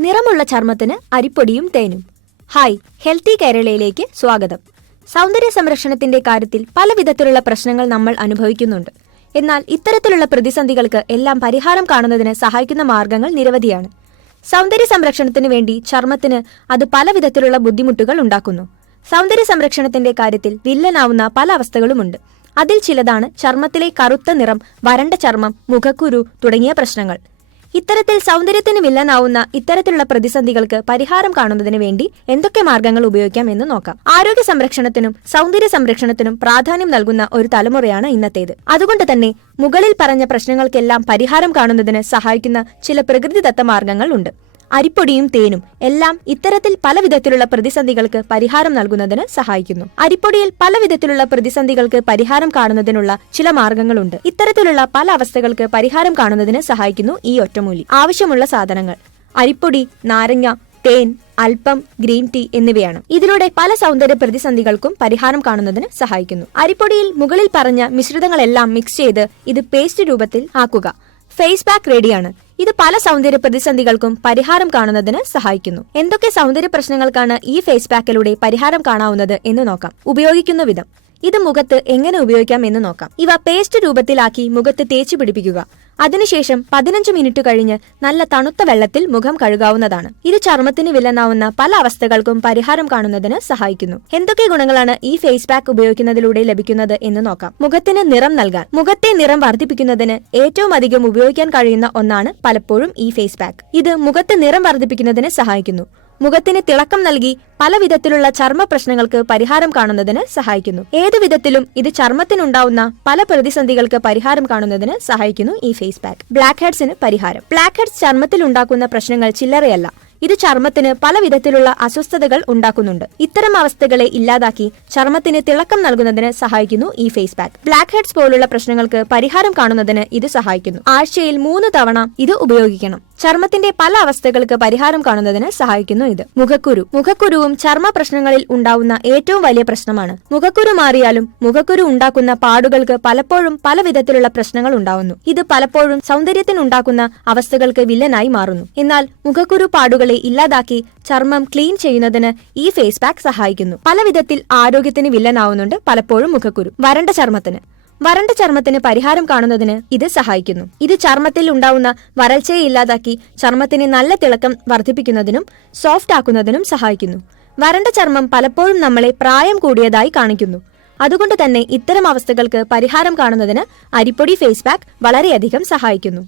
നിറമുള്ള ചർമ്മത്തിന് അരിപ്പൊടിയും തേനും. ഹായ്, ഹെൽത്തി കേരളയിലേക്ക് സ്വാഗതം. സൗന്ദര്യ സംരക്ഷണത്തിന്റെ കാര്യത്തിൽ പല വിധത്തിലുള്ള പ്രശ്നങ്ങൾ നമ്മൾ അനുഭവിക്കുന്നുണ്ട്. എന്നാൽ ഇത്തരത്തിലുള്ള പ്രതിസന്ധികൾക്ക് എല്ലാം പരിഹാരം കാണുന്നതിന് സഹായിക്കുന്ന മാർഗങ്ങൾ നിരവധിയാണ്. സൗന്ദര്യ സംരക്ഷണത്തിന് വേണ്ടി ചർമ്മത്തിന് അത് പല വിധത്തിലുള്ള ബുദ്ധിമുട്ടുകൾ ഉണ്ടാക്കുന്നു. സൗന്ദര്യ സംരക്ഷണത്തിന്റെ കാര്യത്തിൽ വില്ലനാവുന്ന പല അവസ്ഥകളുമുണ്ട്. അതിൽ ചിലതാണ് ചർമ്മത്തിലെ കറുത്ത നിറം, വരണ്ട ചർമ്മം, മുഖക്കുരു തുടങ്ങിയ പ്രശ്നങ്ങൾ. ഇത്തരത്തിൽ സൗന്ദര്യത്തിന് വില്ലനാവുന്ന ഇത്തരത്തിലുള്ള പ്രതിസന്ധികൾക്ക് പരിഹാരം കാണുന്നതിന് വേണ്ടി എന്തൊക്കെ മാർഗങ്ങൾ ഉപയോഗിക്കാം എന്ന് നോക്കാം. ആരോഗ്യ സംരക്ഷണത്തിനും സൗന്ദര്യ സംരക്ഷണത്തിനും പ്രാധാന്യം നൽകുന്ന ഒരു തലമുറയാണ് ഇന്നത്തേത്. അതുകൊണ്ട് തന്നെ മുകളിൽ പറഞ്ഞ പ്രശ്നങ്ങൾക്കെല്ലാം പരിഹാരം കാണുന്നതിന് സഹായിക്കുന്ന ചില പ്രകൃതിദത്ത മാർഗങ്ങൾ ഉണ്ട്. അരിപ്പൊടിയും തേനും എല്ലാം ഇത്തരത്തിൽ പല വിധത്തിലുള്ള പ്രതിസന്ധികൾക്ക് പരിഹാരം നൽകുന്നതിന് സഹായിക്കുന്നു. അരിപ്പൊടിയിൽ പല വിധത്തിലുള്ള പ്രതിസന്ധികൾക്ക് പരിഹാരം കാണുന്നതിനുള്ള ചില മാർഗങ്ങളുണ്ട്. ഇത്തരത്തിലുള്ള പല അവസ്ഥകൾക്ക് പരിഹാരം കാണുന്നതിന് സഹായിക്കുന്നു ഈ ഒറ്റമൂലി. ആവശ്യമുള്ള സാധനങ്ങൾ: അരിപ്പൊടി, നാരങ്ങ, തേൻ, അല്പം ഗ്രീൻ ടീ എന്നിവയാണ്. ഇതിലൂടെ പല സൗന്ദര്യ പ്രതിസന്ധികൾക്കും പരിഹാരം കാണുന്നതിന് സഹായിക്കുന്നു. അരിപ്പൊടിയിൽ മുകളിൽ പറഞ്ഞ മിശ്രിതങ്ങളെല്ലാം മിക്സ് ചെയ്ത് ഇത് പേസ്റ്റ് രൂപത്തിൽ ആക്കുക. ഫേസ് പാക്ക് റെഡിയാണ്. ഇത് പല സൗന്ദര്യ പ്രതിസന്ധികൾക്കും പരിഹാരം കാണുന്നതിന് സഹായിക്കുന്നു. എന്തൊക്കെ സൗന്ദര്യ പ്രശ്നങ്ങൾക്കാണ് ഈ ഫേസ് പാക്കിലൂടെ പരിഹാരം കാണാവുന്നത് എന്ന് നോക്കാം. ഉപയോഗിക്കുന്ന വിധം: ഇത് മുഖത്ത് എങ്ങനെ ഉപയോഗിക്കാം എന്ന് നോക്കാം. ഇവ പേസ്റ്റ് രൂപത്തിലാക്കി മുഖത്ത് തേച്ചു പിടിപ്പിക്കുക. അതിനുശേഷം 15 മിനിറ്റ് കഴിഞ്ഞ് നല്ല തണുത്ത വെള്ളത്തിൽ മുഖം കഴുകാവുന്നതാണ്. ഇത് ചർമ്മത്തിന് വില്ലനാവുന്ന പല അവസ്ഥകൾക്കും പരിഹാരം കാണുന്നതിന് സഹായിക്കുന്നു. എന്തൊക്കെ ഗുണങ്ങളാണ് ഈ ഫേസ് പാക്ക് ഉപയോഗിക്കുന്നതിലൂടെ ലഭിക്കുന്നത് എന്ന് നോക്കാം. മുഖത്തിന് നിറം നൽകാൻ: മുഖത്തെ നിറം വർദ്ധിപ്പിക്കുന്നതിന് ഏറ്റവും അധികം ഉപയോഗിക്കാൻ കഴിയുന്ന ഒന്നാണ് പലപ്പോഴും ഈ ഫേസ് പാക്ക്. ഇത് മുഖത്ത് നിറം വർദ്ധിപ്പിക്കുന്നതിന് സഹായിക്കുന്നു. മുഖത്തിന് തിളക്കം നൽകി പല വിധത്തിലുള്ള ചർമ്മ പ്രശ്നങ്ങൾക്ക് പരിഹാരം കാണുന്നതിന് സഹായിക്കുന്നു. ഏതു വിധത്തിലും ഇത് ചർമ്മത്തിനുണ്ടാവുന്ന പല പ്രതിസന്ധികൾക്ക് പരിഹാരം കാണുന്നതിന് സഹായിക്കുന്നു ഈ ഫേസ് പാക്ക്. ബ്ലാക്ക് ഹെഡ്സിന് പരിഹാരം: ബ്ലാക്ക് ഹെഡ്സ് ചർമ്മത്തിൽ ഉണ്ടാക്കുന്ന പ്രശ്നങ്ങൾ ചില്ലറയല്ല. ഇത് ചർമ്മത്തിന് പല വിധത്തിലുള്ള അസ്വസ്ഥതകൾ ഉണ്ടാക്കുന്നുണ്ട്. ഇത്തരം അവസ്ഥകളെ ഇല്ലാതാക്കി ചർമ്മത്തിന് തിളക്കം നൽകുന്നതിന് സഹായിക്കുന്നു ഈ ഫേസ് പാക്ക്. ബ്ലാക്ക് ഹെഡ്സ് പോലുള്ള പ്രശ്നങ്ങൾക്ക് പരിഹാരം കാണുന്നതിന് ഇത് സഹായിക്കുന്നു. ആഴ്ചയിൽ 3 തവണ ഇത് ഉപയോഗിക്കണം. ചർമ്മത്തിന്റെ പല അവസ്ഥകൾക്ക് പരിഹാരം കാണുന്നതിന് സഹായിക്കുന്നു ഇത്. മുഖക്കുരുവും ചർമ്മ പ്രശ്നങ്ങളിൽ ഉണ്ടാവുന്ന ഏറ്റവും വലിയ പ്രശ്നമാണ്. മുഖക്കുരു മാറിയാലും മുഖക്കുരു ഉണ്ടാക്കുന്ന പാടുകൾക്ക് പലപ്പോഴും പല വിധത്തിലുള്ള പ്രശ്നങ്ങൾ ഉണ്ടാവുന്നു. ഇത് പലപ്പോഴും സൗന്ദര്യത്തിനുണ്ടാക്കുന്ന അവസ്ഥകൾക്ക് വില്ലനായി മാറുന്നു. എന്നാൽ മുഖക്കുരു പാടുകളെ ഇല്ലാതാക്കി ചർമ്മം ക്ലീൻ ചെയ്യുന്നതിന് ഈ ഫേസ് പാക്ക് സഹായിക്കുന്നു. പല വിധത്തിൽ ആരോഗ്യത്തിന് വില്ലനാവുന്നുണ്ട് പലപ്പോഴും മുഖക്കുരു. വരണ്ട ചർമ്മത്തിന് പരിഹാരം കാണുന്നതിന് ഇത് സഹായിക്കുന്നു. ഇത് ചർമ്മത്തിൽ ഉണ്ടാവുന്ന വരൾച്ചയെ ഇല്ലാതാക്കി ചർമ്മത്തിന് നല്ല തിളക്കം വർദ്ധിപ്പിക്കുന്നതിനും സോഫ്റ്റ് ആക്കുന്നതിനും സഹായിക്കുന്നു. വരണ്ട ചർമ്മം പലപ്പോഴും നമ്മളെ പ്രായം കൂടിയതായി കാണിക്കുന്നു. അതുകൊണ്ട് തന്നെ ഇത്തരം അവസ്ഥകൾക്ക് പരിഹാരം കാണുന്നതിന് അരിപ്പൊടി ഫേസ് പാക്ക് വളരെയധികം സഹായിക്കുന്നു.